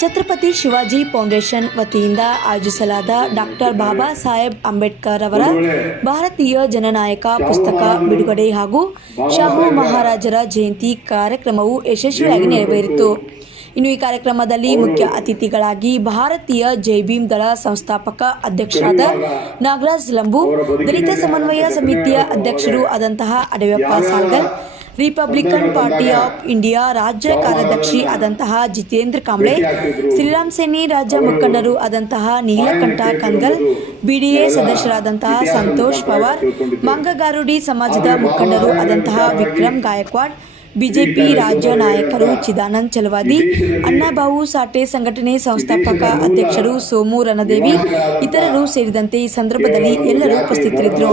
Chhatrapati Shivaji foundation ವತಿಯಿಂದ ಆಯೋಜಿಸಲಾದ doctor Baba Saheb Ambedkar ಅವರ ಭಾರತೀಯ ಜನನಾಯಕ ಪುಸ್ತಕ ಬಿಡುಗಡೆ ಹಾಗೂ ಶಾಹು ಮಹಾರಾಜರ ಜಯಂತಿ ಕಾರ್ಯಕ್ರಮವು ಯಶಸ್ವಿಯಾಗಿ ನೆರವೇರಿತು. ಇನ್ನು ಈ ಕಾರ್ಯಕ್ರಮದಲ್ಲಿ ಮುಖ್ಯ ಅತಿಥಿಗಳಾಗಿ ಭಾರತೀಯ ಜೈಭೀಮ್ ದಳ ಸಂಸ್ಥಾಪಕ ಅಧ್ಯಕ್ಷರಾದ ನಾಗರಾಜ್ ಲಂಬು ದಲಿತ ಸಮನ್ವಯ ಸಮಿತಿಯ ಅಧ್ಯಕ್ಷರು ಆದಂತಹ Adavyappa Salgar Republican party of India ರಾಜ್ಯ ಕಾರ್ಯದರ್ಶಿ ಆದಂತಹ ಜಿತೇಂದ್ರ ಕಾಂಬ್ಳೆ ಶ್ರೀರಾಮ್ ಸೇನಿ ರಾಜ್ಯ ಮುಖಂಡರು ಆದಂತಹ ನೀಲಕಂಠ ಕಂಗಲ್ ಬಿಡಿಎ ಸದಸ್ಯರಾದಂತಹ ಸಂತೋಷ್ ಪವಾರ್ ಮಂಗಗಾರುಡಿ ಸಮಾಜದ ಮುಖಂಡರು ಆದಂತಹ ವಿಕ್ರಮ್ ಗಾಯಕ್ವಾಡ್ ಬಿಜೆಪಿ ರಾಜ್ಯ ನಾಯಕರು ಚಿದಾನಂದ್ ಚಲವಾದಿ ಅಣ್ಣಾಬಾವು ಸಾಟೆ ಸಂಘಟನೆ ಸಂಸ್ಥಾಪಕ ಅಧ್ಯಕ್ಷರು ಸೋಮು ರಣದೇವಿ ಇತರರು ಸೇರಿದಂತೆ ಈ ಸಂದರ್ಭದಲ್ಲಿ ಎಲ್ಲರೂ ಉಪಸ್ಥಿತರಿದ್ದರು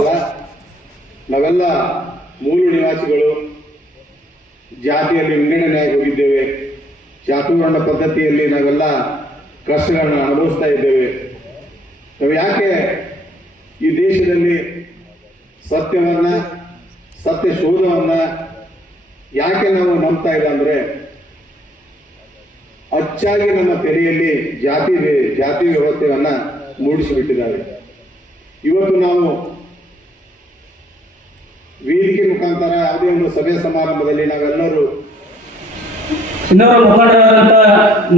ನಾವೆಲ್ಲ ಮೂರು ನಿವಾಸಿಗಳು ಜಾತಿಯಲ್ಲಿ ವಿಂಗಡಣೆಯಾಗಿ ಹೋಗಿದ್ದೇವೆ ಜಾತಿವರ್ಣ ಪದ್ಧತಿಯಲ್ಲಿ ನಾವೆಲ್ಲ ಕಷ್ಟಗಳನ್ನು ಅನುಭವಿಸ್ತಾ ಇದ್ದೇವೆ. ನಾವು ಯಾಕೆ ಈ ದೇಶದಲ್ಲಿ ಸತ್ಯವನ್ನ, ಸತ್ಯ ಶೋಧವನ್ನ ಯಾಕೆ ನಾವು ನಂಬ್ತಾ ಇಲ್ಲ ಅಂದ್ರೆ ಅಚ್ಚಾಗಿ ನಮ್ಮ ತೆರೆಯಲ್ಲಿ ಜಾತಿ ಜಾತಿ ವ್ಯವಸ್ಥೆಯನ್ನ ಮೂಡಿಸಿಬಿಟ್ಟಿದ್ದಾರೆ. ಇವತ್ತು ನಾವು ವೇದಿಕೆ ಮುಖಾಂತರ ಯಾವುದೇ ಒಂದು ಸಭೆ ಸಮಾರಂಭದಲ್ಲಿ ನಾವೆಲ್ಲರೂ ಇನ್ನೊಬ್ಬ ಮುಖಂಡರಾದಂತ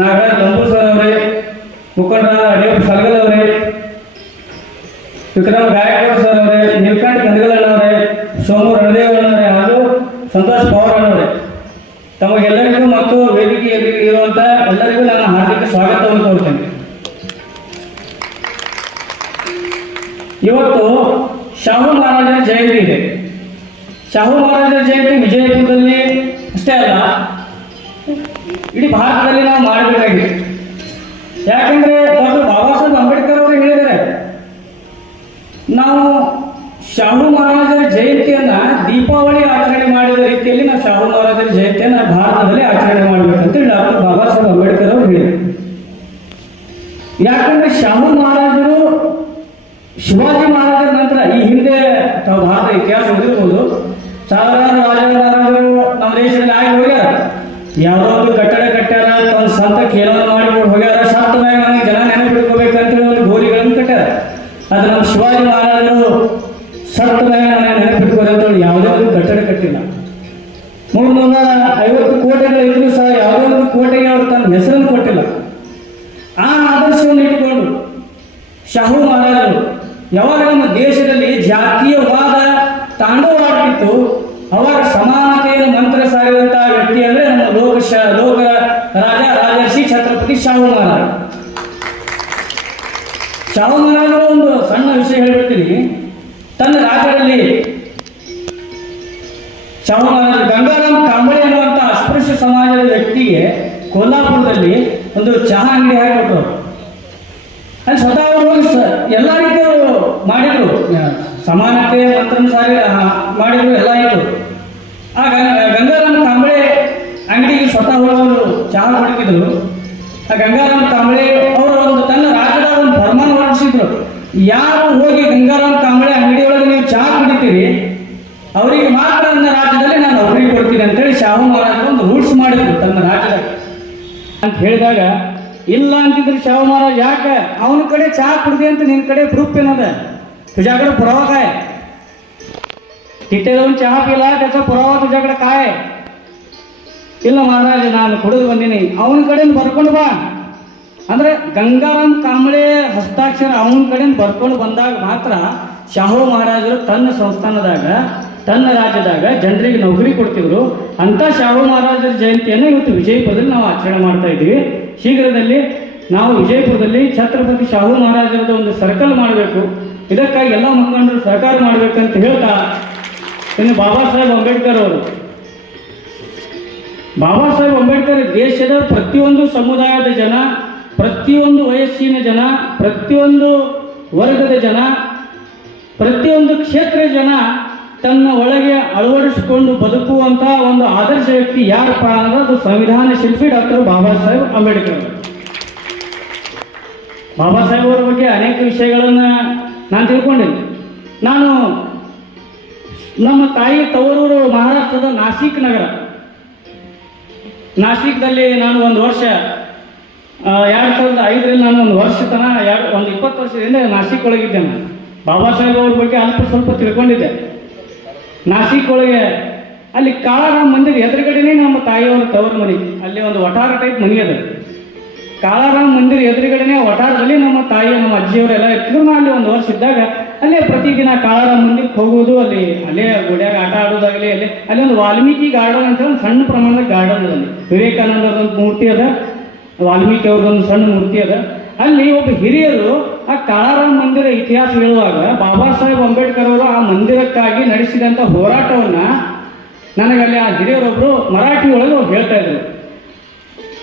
ನಾಗರಾಜ್ ಲಂಬು ಸರ್ ಅವರೇ ಮುಖಂಡರಾದ ಅಡಿಯಪ್ಪ ಸಲ್ಗಲ್ ಅವರೇ, ವಿಕ್ರಮ್ ಗಾಯಕ್ವಾಡ್ ಸರ್ ಅವರೇ, ನೀಲಕಂಠ ಕಂದಗಲಣ್ಣವರೇ ಸೋಮು ರಣದೇವಣ್ಣವರೇ ಹಾಗೂ ಸಂತೋಷ್ ಪವಾರ್ ಅವರೇ. ತಮಗೆಲ್ಲರಿಗೂ ಮತ್ತು ವೇದಿಕೆಯಲ್ಲಿ ಇರುವಂಥ ಎಲ್ಲರಿಗೂ ನಾನು ಹಾರ್ದಿಕ ಸ್ವಾಗತವನ್ನು ಕೋರ್ತೇನೆ ಇವತ್ತು ಶಾಹು ಮಹಾರಾಜನ ಜಯಂತಿ ಇದೆ. ಶಾಹು ಮಹಾರಾಜರ ಜಯಂತಿ ವಿಜಯಪುರದಲ್ಲಿ ಅಷ್ಟೇ ಅಲ್ಲ. ಇಡೀ ಭಾರತದಲ್ಲಿ ನಾವು ಮಾಡಬೇಕಾಗಿದೆ. ಯಾಕಂದ್ರೆ ಡಾಕ್ಟರ್ ಬಾಬಾ ಸಾಹೇಬ್ ಅಂಬೇಡ್ಕರ್ ಅವರು ಹೇಳಿದರೆ ನಾವು ಶಾಹು ಮಹಾರಾಜರ ಜಯಂತಿಯನ್ನ ದೀಪಾವಳಿ ಆಚರಣೆ ಮಾಡಿದ ರೀತಿಯಲ್ಲಿ ನಾವು ಶಾಹು ಮಹಾರಾಜರ ಜಯಂತಿಯನ್ನ ಭಾರತದಲ್ಲಿ ಆಚರಣೆ ಮಾಡಬೇಕಂತ ಡಾಕ್ಟರ್ ಬಾಬಾ ಸಾಹೇಬ್ ಅಂಬೇಡ್ಕರ್ ಅವರು ಹೇಳಿದರು. ಯಾಕಂದ್ರೆ ಶಾಹು ಮಹಾರಾಜರು ಶಿವಾಜಿ ಮಹಾರಾಜರ ನಂತರ ಈ ಹಿಂದೆ ತಾವು ಭಾರತ ಇತಿಹಾಸ ಹೊಂದಿರ್ಬೋದು ಸಾವಿರಾರು ರಾಜರು ನಮ್ಮ ದೇಶದಲ್ಲಿ ಆಗಿ ಹೋಗ್ಯಾರ. ಯಾವ್ದೋ ಒಂದು ಕಟ್ಟಡ ಕಟ್ಟ್ಯಾರ ತನ್ನ ಸ್ವಂತ ಕೇರಳ ಮಾಡಿಕೊಂಡು ಹೋಗ್ಯಾರ. ಸತ್ತ ಮ್ಯಾಗ ನನಗೆ ಜನ ನೆನಪಿಟ್ಕೋಬೇಕಂತ ಹೇಳಿ ಒಂದು ಗೋರಿಗಳನ್ನು ಕಟ್ಟ್ಯಾರ. ಅದು ನಮ್ಮ ಶಿವಾಜಿ ಮಹಾರಾಜರು ಸತ್ತ ಮ್ಯಾಗ ನನಗೆ ನೆನಪಿಟ್ಕೋರಿ ಅಂತ ಹೇಳಿ ಯಾವುದೇ ಒಂದು ಕಟ್ಟಡ ಕಟ್ಟಿಲ್ಲ. ಮೂರು ನೂರ ಐವತ್ತು ಕೋಟೆಗಳಿದ್ರು ಸಹ ಯಾವುದೇ ಒಂದು ಕೋಟೆಗೆ ಅವರು ತನ್ನ ಹೆಸರನ್ನು ಕೊಟ್ಟಿಲ್ಲ. ಆ ಆದರ್ಶವನ್ನು ಇಟ್ಕೊಂಡು ಶಾಹು ಮಹಾರಾಜರು ಯಾವಾಗ ನಮ್ಮ ದೇಶದಲ್ಲಿ ಜಾತೀಯವಾದ ತಾಂಡವಾಡ್ತಿತ್ತು. ಅವರ ಸಮಾನತೆಯ ಮಂತ್ರ ಸಾರಿದಂತಹ ವ್ಯಕ್ತಿ ಅಂದ್ರೆ ನಮ್ಮ ಲೋಕ ಲೋಕ ರಾಜ ರಾಜರ್ಷಿ ಛತ್ರಪತಿ ಶಾಹು ಶಾಹುಮಾನ. ಶಾಹು ಮಹಾರಾಜರು ಒಂದು ಸಣ್ಣ ವಿಷಯ ಹೇಳ್ಬಿಡ್ತೀನಿ. ತನ್ನ ರಾಜ್ಯದಲ್ಲಿ ಶಾಹು ಮಹಾರಾಜ ಗಂಗಾರಾಮ್ ಕಾಂಬಳೆ ಅನ್ನುವಂತಹ ಅಸ್ಪೃಶ್ಯ ಸಮಾಜದ ವ್ಯಕ್ತಿಗೆ ಕೋಲ್ಹಾಪುರದಲ್ಲಿ ಒಂದು ಚಹಾ ಅಂಗಡಿ ಹಾಕಿಕೊಟ್ರು ಅಲ್ಲಿ ಸ್ವತಃ ಅವರು ಎಲ್ಲ ರೀತಿಯವರು ಮಾಡಿದ್ರು. ಸಮಾನತೆ ಮಂತ್ರ ಸಾರಿ ಮಾಡಿದ್ರು ಎಲ್ಲ ಇದ್ರು ಆ ಗಂಗ- ಗಂಗಾರಾಮ್ ಕಾಂಬಳೆ ಅಂಗಡಿಗೆ ಸ್ವತಃ ಹೋಗೋರು ಚಹಾ ಹುಡುಕಿದ್ರು ಆ ಗಂಗಾರಾಮ್ ಕಾಂಬಳೆ ಅವರು ಒಂದು ತನ್ನ ರಾಜ್ಯದ ಒಂದು ಫರ್ಮಾನ ಹೊರಡಿಸಿದ್ರು. ಯಾರು ಹೋಗಿ ಗಂಗಾರಾಮ್ ಕಾಂಬಳೆ ಅಂಗಡಿಯೊಳಗೆ ನೀವು ಚಹಾ ಕುಡಿತೀರಿ ಅವರಿಗೆ ಮಾತ್ರ ನನ್ನ ರಾಜ್ಯದಲ್ಲಿ ನಾನು ಅವ್ರಿಗೆ ಕೊಡ್ತೀನಿ ಅಂತೇಳಿ ಶಾಹು ಮಹಾರಾಜರು ಒಂದು ರೂಲ್ಸ್ ಮಾಡಿದ್ರು ತನ್ನ ರಾಜ್ಯದಾಗ ಅಂತ ಹೇಳಿದಾಗ ಇಲ್ಲ ಅಂತಿದ್ರು ಶಾಹು ಮಹಾರಾಜ್ ಯಾಕೆ ಅವನ ಕಡೆ ಚಹಾ ಕುಡ್ದಿ ಅಂತ ನಿನ್ನ ಕಡೆ ಪ್ರೂಫ್ ಏನದ तुझ्याकडे पुरावा काय तिथे जाऊन चहा पिला त्याचा पुरावा तुझ्याकडे काय ಇಲ್ಲ ಮಹಾರಾಜ ನಾನು ಕುಡಿದು ಬಂದೀನಿ ಅವನ ಕಡೆಯಿಂದ ಬರ್ಕೊಂಡು ಬಾ ಅಂದ್ರೆ ಗಂಗಾರಾಮ್ ಕಾಂಬಳೆ ಹಸ್ತಾಕ್ಷರ ಅವನ ಕಡೆಯಿಂದ ಬರ್ಕೊಂಡು ಬಂದಾಗ ಮಾತ್ರ ಶಾಹು ಮಹಾರಾಜರು ತನ್ನ ಸಂಸ್ಥಾನದಾಗ ತನ್ನ ರಾಜ್ಯದಾಗ ಜನರಿಗೆ ನೌಕರಿ ಕೊಡ್ತಿದ್ರು ಅಂತ ಶಾಹು ಮಹಾರಾಜರ ಜಯಂತಿಯನ್ನು ಇವತ್ತು ವಿಜಯಪುರದಲ್ಲಿ ನಾವು ಆಚರಣೆ ಮಾಡ್ತಾ ಇದ್ದೀವಿ ಶೀಘ್ರದಲ್ಲಿ ನಾವು ವಿಜಯಪುರದಲ್ಲಿ ಛತ್ರಪತಿ ಶಾಹು ಮಹಾರಾಜರದ ಒಂದು ಸರ್ಕಲ್ ಮಾಡಬೇಕು. ಇದಕ್ಕಾಗಿ ಎಲ್ಲ ಮುಖಂಡರು ಸಹಕಾರ ಮಾಡಬೇಕಂತ ಹೇಳ್ತಾ ಇನ್ನು ಬಾಬಾ ಸಾಹೇಬ್ ಅಂಬೇಡ್ಕರ್ ಅವರು. ಬಾಬಾ ಸಾಹೇಬ್ ಅಂಬೇಡ್ಕರ್ ದೇಶದ ಪ್ರತಿಯೊಂದು ಸಮುದಾಯದ ಜನ, ಪ್ರತಿಯೊಂದು ವಯಸ್ಸಿನ ಜನ, ಪ್ರತಿಯೊಂದು ವರ್ಗದ ಜನ, ಪ್ರತಿಯೊಂದು ಕ್ಷೇತ್ರದ ಜನ ತನ್ನ ಒಳಗೆ ಅಳವಡಿಸಿಕೊಂಡು ಬದುಕುವಂತ ಒಂದು ಆದರ್ಶ ವ್ಯಕ್ತಿ ಯಾರಪ್ಪ ಅನ್ನೋದು ಸಂವಿಧಾನ ಶಿಲ್ಪಿ ಡಾಕ್ಟರ್ ಬಾಬಾ ಸಾಹೇಬ್ ಅಂಬೇಡ್ಕರ್. ಬಾಬಾ ಸಾಹೇಬ್ ಅವರ ಬಗ್ಗೆ ಅನೇಕ ವಿಷಯಗಳನ್ನ ನಾನು ತಿಳ್ಕೊಂಡಿದ್ದೆ ನಾನು ನಮ್ಮ ತಾಯಿ ತವರೂರು ಮಹಾರಾಷ್ಟ್ರದ ನಾಸಿಕ್ ನಗರ. ನಾಸಿಕ್ದಲ್ಲಿ ನಾನು ಒಂದು ವರ್ಷ ಎರಡು ಸಾವಿರದ ಐದರಲ್ಲಿ ನಾನು ಒಂದು ವರ್ಷ ತನ ಎರಡು, ಒಂದು ಇಪ್ಪತ್ತು ವರ್ಷದಿಂದ ನಾಸಿಕ್ ಒಳಗಿದ್ದೆ ನಾನು. ಬಾಬಾ ಸಾಹೇಬ್ ಅವ್ರ ಬಗ್ಗೆ ಅಲ್ಪ ಸ್ವಲ್ಪ ತಿಳ್ಕೊಂಡಿದ್ದೆ. ನಾಸಿಕ್ ಒಳಗೆ ಅಲ್ಲಿ ಕಾಳಾರಾಮ್ ಮಂದಿರ ಎದುರುಗಡೆನೇ ನಮ್ಮ ತಾಯಿಯವ್ರ ತವರ ಮನೆ. ಅಲ್ಲಿ ಒಂದು ವಠಾರ ಟೈಪ್ ಮನೆ ಅದ. ಕಾಳಾರಾಮ್ ಮಂದಿರ ಎದುರುಗಡೆನೆ ವಠಾರದಲ್ಲಿ ನಮ್ಮ ತಾಯಿ ನಮ್ಮ ಅಜ್ಜಿಯವರೆಲ್ಲ ನಾ ಅಲ್ಲಿ ಒಂದು ವರ್ಷ ಇದ್ದಾಗ ಅಲ್ಲೇ ಪ್ರತಿದಿನ ಕಾಳಾರಾಮ್ ಮಂದಿರಕ್ಕೆ ಹೋಗೋದು ಅಲ್ಲಿ, ಅಲ್ಲೇ ಗುಡಿಯಾಗ ಆಟ ಆಡೋದಾಗಲಿ ಅಲ್ಲಿ ಅಲ್ಲಿ ಒಂದು ವಾಲ್ಮೀಕಿ ಗಾರ್ಡನ್ ಅಂತ ಒಂದು ಸಣ್ಣ ಪ್ರಮಾಣದ ಗಾರ್ಡನ್ ಅಲ್ಲಿ. ವಿವೇಕಾನಂದರ ಒಂದು ಮೂರ್ತಿ ಅದ. ವಾಲ್ಮೀಕಿ ಅವ್ರದ್ದೊಂದು ಸಣ್ಣ ಮೂರ್ತಿ ಅದ. ಅಲ್ಲಿ ಒಬ್ಬ ಹಿರಿಯರು ಆ ಕಾಳಾರಾಮ್ ಮಂದಿರ ಇತಿಹಾಸ ಹೇಳುವಾಗ ಬಾಬಾ ಸಾಹೇಬ್ ಅಂಬೇಡ್ಕರ್ ಅವರು ಆ ಮಂದಿರಕ್ಕಾಗಿ ನಡೆಸಿದಂಥ ಹೋರಾಟವನ್ನ ನನಗೆ ಅಲ್ಲಿ ಆ ಹಿರಿಯರೊಬ್ಬರು ಮರಾಠಿ ಒಳಗೆ ಹೇಳ್ತಾ ಇದ್ರು.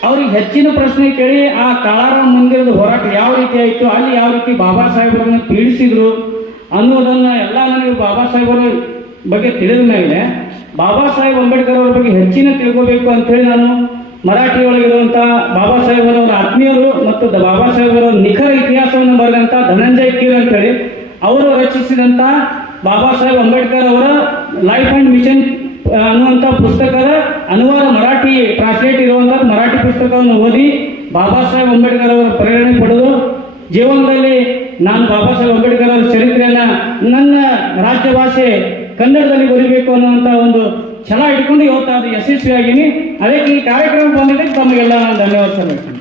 ಅವ್ರಿಗೆ ಹೆಚ್ಚಿನ ಪ್ರಶ್ನೆ ಕೇಳಿ ಆ ಕಾಳಾರಾಮ್ ಮಂದಿರದ ಹೋರಾಟ ಯಾವ ರೀತಿ ಆಯಿತು, ಅಲ್ಲಿ ಯಾವ ರೀತಿ ಬಾಬಾ ಸಾಹೇಬರನ್ನು ಪೀಡಿಸಿದ್ರು ಅನ್ನೋದನ್ನು ಎಲ್ಲ ನನಗೆ ಬಾಬಾ ಸಾಹೇಬರ ಬಗ್ಗೆ ತಿಳಿದ ಮೇಲೆ ಬಾಬಾ ಸಾಹೇಬ್ ಅಂಬೇಡ್ಕರ್ ಅವ್ರ ಬಗ್ಗೆ ಹೆಚ್ಚಿನ ತಿಳ್ಕೋಬೇಕು ಅಂತೇಳಿ ನಾನು ಮರಾಠಿ ಒಳಗಿರುವಂಥ ಬಾಬಾ ಸಾಹೇಬರವರ ಆತ್ಮೀಯರು ಮತ್ತು ಬಾಬಾ ಸಾಹೇಬರ ನಿಖರ ಇತಿಹಾಸವನ್ನು ಬರೆದಂತ ಧನಂಜಯ್ ಕೀರ್ ಅಂತೇಳಿ, ಅವರು ರಚಿಸಿದಂಥ ಬಾಬಾ ಸಾಹೇಬ್ ಅಂಬೇಡ್ಕರ್ ಅವರ ಲೈಫ್ ಅಂಡ್ ಮಿಷನ್ ಅನ್ನುವಂಥ ಪುಸ್ತಕದ ಅನುವಾದ ಮರಾಠಿ ಟ್ರಾನ್ಸ್ಲೇಟ್ ಇರುವಂತಹ ಮರಾಠಿ ಪುಸ್ತಕವನ್ನು ಓದಿ ಬಾಬಾ ಸಾಹೇಬ್ ಅಂಬೇಡ್ಕರ್ ಅವರ ಪ್ರೇರಣೆ ಪಡೆದು ಜೀವನದಲ್ಲಿ ನಾನು ಬಾಬಾ ಸಾಹೇಬ್ ಅಂಬೇಡ್ಕರ್ ಅವರ ಚರಿತ್ರೆಯನ್ನ ನನ್ನ ರಾಜ್ಯ ಭಾಷೆ ಕನ್ನಡದಲ್ಲಿ ಬರೀಬೇಕು ಅನ್ನುವಂಥ ಒಂದು ಛಲ ಇಟ್ಕೊಂಡು ಇವತ್ತು ಅದು ಯಶಸ್ವಿಯಾಗಿನಿ. ಅದಕ್ಕೆ ಈ ಕಾರ್ಯಕ್ರಮ ಬಂದಿದ್ದಕ್ಕೆ ತಮಗೆಲ್ಲ ನಾನು ಧನ್ಯವಾದ ಸಲ್ಲಿಸ್ತೀನಿ.